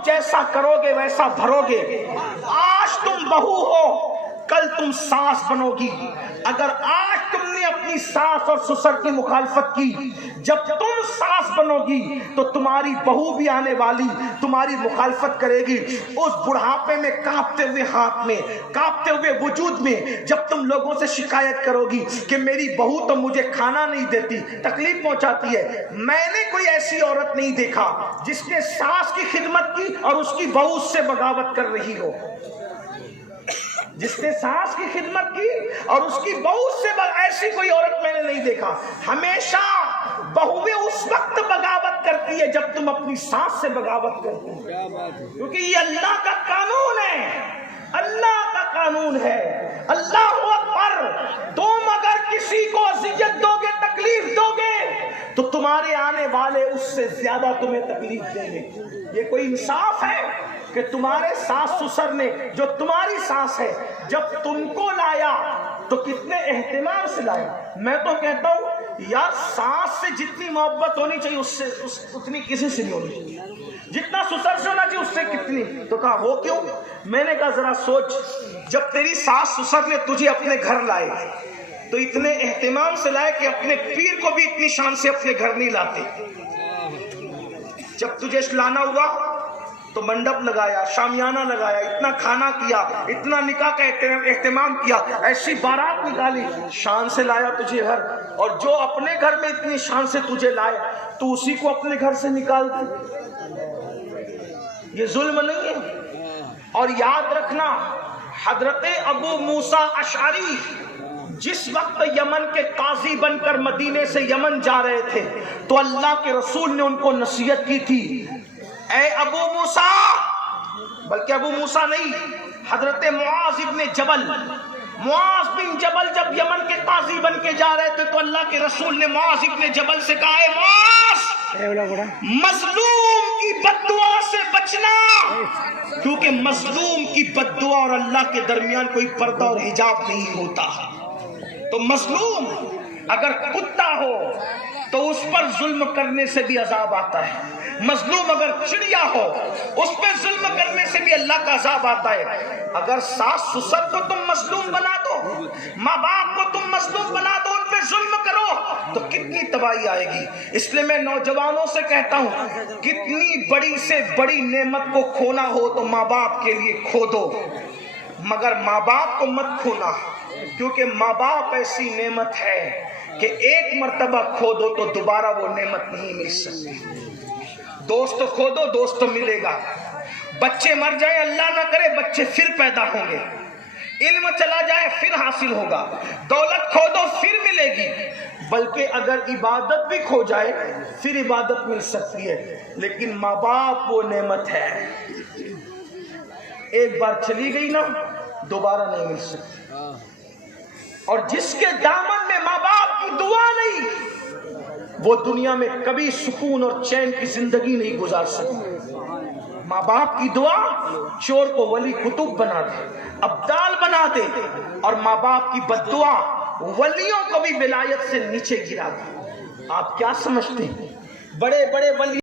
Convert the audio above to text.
جیسا کرو گے ویسا بھرو گے. آج تم بہو ہو کل تم ساس بنو گی. اگر آج تم نے اپنی ساس اور سسر کی مخالفت کی، جب تم ساس بنو گی تو تمہاری بہو بھی آنے والی تمہاری مخالفت کرے گی. اس بڑھاپے میں کانپتے ہوئے ہاتھ میں، کانپتے ہوئے وجود میں جب تم لوگوں سے شکایت کرو گی کہ میری بہو تو مجھے کھانا نہیں دیتی، تکلیف پہنچاتی ہے. میں نے کوئی ایسی عورت نہیں دیکھا جس نے ساس کی خدمت کی اور اس کی بہو اس سے بغاوت کر رہی ہو. جس نے ساس کی خدمت کی اور اس کی بہو سے ایسی کوئی عورت میں نے نہیں دیکھا. ہمیشہ بہویں اس وقت بغاوت کرتی ہے جب تم اپنی ساس سے بغاوت کرتی ہو، کیونکہ یہ اللہ کا قانون ہے، اللہ کا قانون ہے. اللہ اکبر. تم اگر کسی کو اذیت دو گے، تکلیف دو گے، تو تمہارے آنے والے اس سے زیادہ تمہیں تکلیف دیں گے. یہ کوئی انصاف ہے کہ تمہارے ساس سسر نے، جو تمہاری ساس ہے، جب تم کو لایا تو کتنے اہتمام سے لایا. میں تو کہتا ہوں یار ساس سے جتنی محبت ہونی چاہیے اس سے اتنی کسی سے نہیں ہونی چاہیے. جتنا سسر سے ہونا چاہیے اس سے کتنی. تو کہا وہ کیوں؟ میں نے کہا ذرا سوچ، جب تیری ساس سسر نے تجھے اپنے گھر لائے تو اتنے اہتمام سے لائے کہ اپنے پیر کو بھی اتنی شان سے اپنے گھر نہیں لاتے. جب تجھے لانا ہوا تو منڈپ لگایا، شامیانہ لگایا، اتنا کھانا کیا، اتنا نکاح کا اہتمام کیا، ایسی بارات نکالی، شان سے لایا تجھے گھر. اور جو اپنے گھر میں اتنی شان سے تجھے لائے تو اسی کو اپنے گھر سے نکال دی. یہ ظلم نہیں ہے؟ اور یاد رکھنا حضرت ابو موسیٰ اشعری جس وقت یمن کے قاضی بن کر مدینے سے یمن جا رہے تھے تو اللہ کے رسول نے ان کو نصیحت کی تھی، اے ابو موسیٰ، بلکہ ابو موسیٰ نہیں، حضرت معاذ بن جبل جب یمن کے قاضی بن کے جا رہے تھے تو اللہ کے رسول نے معاذ بن جبل سے کہا، اے معاذ، مظلوم کی بد دعا سے بچنا، کیونکہ مظلوم کی بد دعا اور اللہ کے درمیان کوئی پردہ اور حجاب نہیں ہوتا. تو مظلوم اگر کتا ہو تو اس پر ظلم کرنے سے بھی عذاب آتا ہے. مظلوم اگر چڑیا ہو اس پہ ظلم کرنے سے بھی اللہ کا عذاب آتا ہے. اگر ساس سسر کو تم مظلوم بنا دو، ماں باپ کو تم مظلوم بنا دو، ان پہ ظلم کرو تو کتنی تباہی آئے گی. اس لیے میں نوجوانوں سے کہتا ہوں، کتنی بڑی سے بڑی نعمت کو کھونا ہو تو ماں باپ کے لیے کھو دو، مگر ماں باپ کو مت کھونا، کیونکہ ماں باپ ایسی نعمت ہے کہ ایک مرتبہ کھو دو تو دوبارہ وہ نعمت نہیں مل سکتی. دوست کھو دو، دوست ملے گا. بچے مر جائیں، اللہ نہ کرے بچے پھر پیدا ہوں گے. علم چلا جائے پھر حاصل ہوگا. دولت کھو دو پھر ملے گی. بلکہ اگر عبادت بھی کھو جائے پھر عبادت مل سکتی ہے. لیکن ماں باپ وہ نعمت ہے، ایک بار چلی گئی نا دوبارہ نہیں مل سکتی. اور جس کے دامن میں ماں باپ کی دعا نہیں، وہ دنیا میں کبھی سکون اور چین کی زندگی نہیں گزار سکتا. ماں باپ کی دعا چور کو ولی قطب بنا دے، ابدال بنا دے، اور ماں باپ کی بد دعا ولیوں کو بھی ولایت سے نیچے گرا دے. آپ کیا سمجھتے ہیں؟ بڑے بڑے ولی